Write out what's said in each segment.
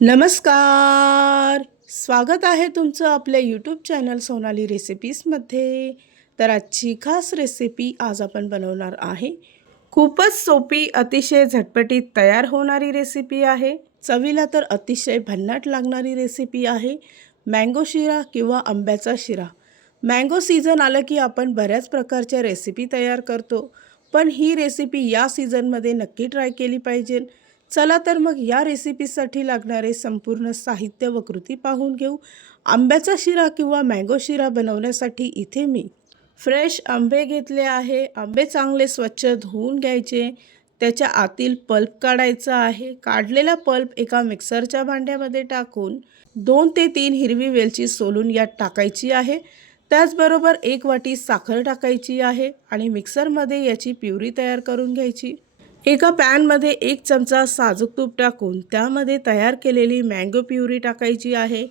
नमस्कार. स्वागत आहे तुमचं आपल्या यूट्यूब चॅनल सोनाली रेसिपीजमध्ये. तर आजची खास रेसिपी आज आपण बनवणार आहे. खूपच सोपी, अतिशय झटपटीत तयार होणारी रेसिपी आहे. चवीला तर अतिशय भन्नाट लागणारी रेसिपी आहे. मँगो शिरा किंवा आंब्याचा शिरा. मँगो सीझन आलं की आपण बऱ्याच प्रकारच्या रेसिपी तयार करतो, पण ही रेसिपी या सीझनमध्ये नक्की ट्राय केली पाहिजे. चला तर मग या रेसिपीसाठी लागणारे संपूर्ण साहित्य व कृती पाहून घेऊ. आंब्याचा शिरा किंवा मँगो शिरा बनवण्यासाठी इथे मी फ्रेश आंबे घेतले आहे. आंबे चांगले स्वच्छ धुवून घ्यायचे. त्याच्या आतील पल्प काढायचा आहे. काढलेला पल्प एका मिक्सरच्या भांड्यामध्ये टाकून 2 ते 3 हिरवी वेलची सोलून यात टाकायची आहे. त्याचबरोबर 1 वाटी साखर टाकायची आहे आणि मिक्सरमध्ये याची प्युरी तयार करून घ्यायची. एका पॅनमध्ये 1 चमचा साजूक तूप टाकून त्यामध्ये तयार केलेली मँगो प्युरी टाकायची आहे.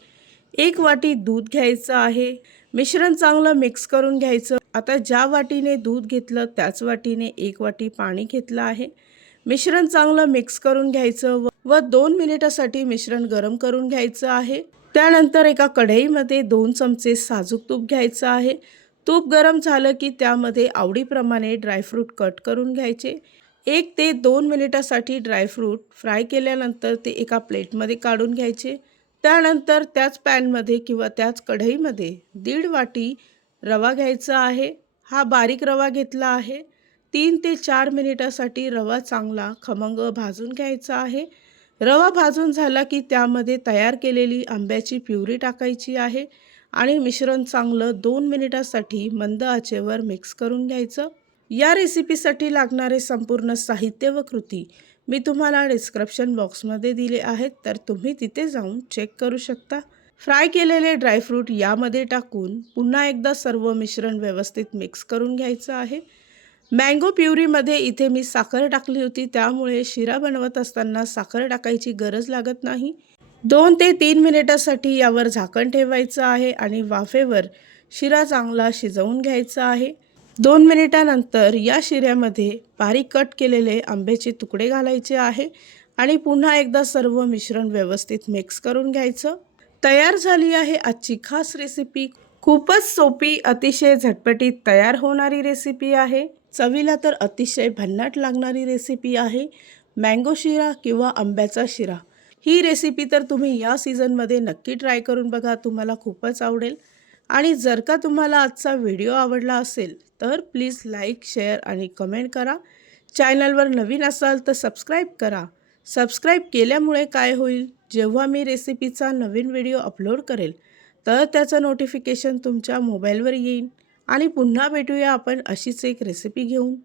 1 वाटी दूध घ्यायचं आहे. मिश्रण चांगलं मिक्स करून घ्यायचं. आता ज्या वाटीने दूध घेतलं त्याच वाटीने 1 वाटी पाणी घेतलं आहे. मिश्रण चांगलं मिक्स करून घ्यायचं व 2 मिनिटासाठी मिश्रण गरम करून घ्यायचं आहे. त्यानंतर एका कढईमध्ये 2 चमचे साजूक तूप घ्यायचं आहे. तूप गरम झालं की त्यामध्ये आवडीप्रमाणे ड्रायफ्रूट कट करून घ्यायचे. 1 ते 2 मिनिटासाठी ड्रायफ्रूट फ्राय केल्यानंतर ते एका प्लेटमध्ये काढून घ्यायचे. त्यानंतर त्याच पॅनमध्ये किंवा त्याच कढईमध्ये 1.5 वाटी रवा घ्यायचा आहे. हा बारीक रवा घेतला आहे. 3 ते 4 मिनिटासाठी रवा चांगला खमंग भाजून घ्यायचा आहे. रवा भाजून झाला की त्यामध्ये तयार केलेली आंब्याची प्युरी टाकायची आहे आणि मिश्रण चांगलं 2 मिनिटासाठी मंद आचेवर मिक्स करून घ्यायचं. या रेसिपीसाठी लागणारे संपूर्ण साहित्य व कृती मी तुम्हाला डिस्क्रिप्शन बॉक्समध्ये दिले आहेत, तर तुम्ही तिथे जाऊन चेक करू शकता. फ्राय केलेले ड्रायफ्रूट यामध्ये टाकून पुन्हा एकदा सर्व मिश्रण व्यवस्थित मिक्स करून घ्यायचं आहे. मँगो प्युरीमध्ये इथे मी साखर टाकली होती, त्यामुळे शिरा बनवत असताना साखर टाकायची गरज लागत नाही. 2 ते 3 मिनिटासाठी यावर झाकण ठेवायचं आहे आणि वाफेवर शिरा चांगला शिजवून घ्यायचा आहे. 2 मिनिटानंतर या शिऱ्यामध्ये बारीक कट केलेले आंब्याचे तुकडे घालायचे आहे आणि पुन्हा एकदा सर्व मिश्रण व्यवस्थित मिक्स करून घ्यायचं. तयार झाली आहे आजची खास रेसिपी. खूपच सोपी, अतिशय झटपटीत तयार होणारी रेसिपी आहे. चवीला तर अतिशय भन्नाट लागणारी रेसिपी आहे. मँगो शिरा किंवा आंब्याचा शिरा. ही रेसिपी तर तुम्ही या सीझनमध्ये नक्की ट्राय करून बघा. तुम्हाला खूपच आवडेल. आणि जर का तुम्हाला आजचा व्हिडिओ आवडला असेल तर प्लीज लाईक, शेअर आणि कमेंट करा. चॅनलवर नवीन असाल तर सबस्क्राईब करा. सबस्क्राईब केल्यामुळे काय होईल, जेव्हा मी रेसिपीचा नवीन व्हिडिओ अपलोड करेल तर त्याचं नोटिफिकेशन तुमच्या मोबाईलवर येईल. आणि पुन्हा भेटूया आपण अशीच एक रेसिपी घेऊन.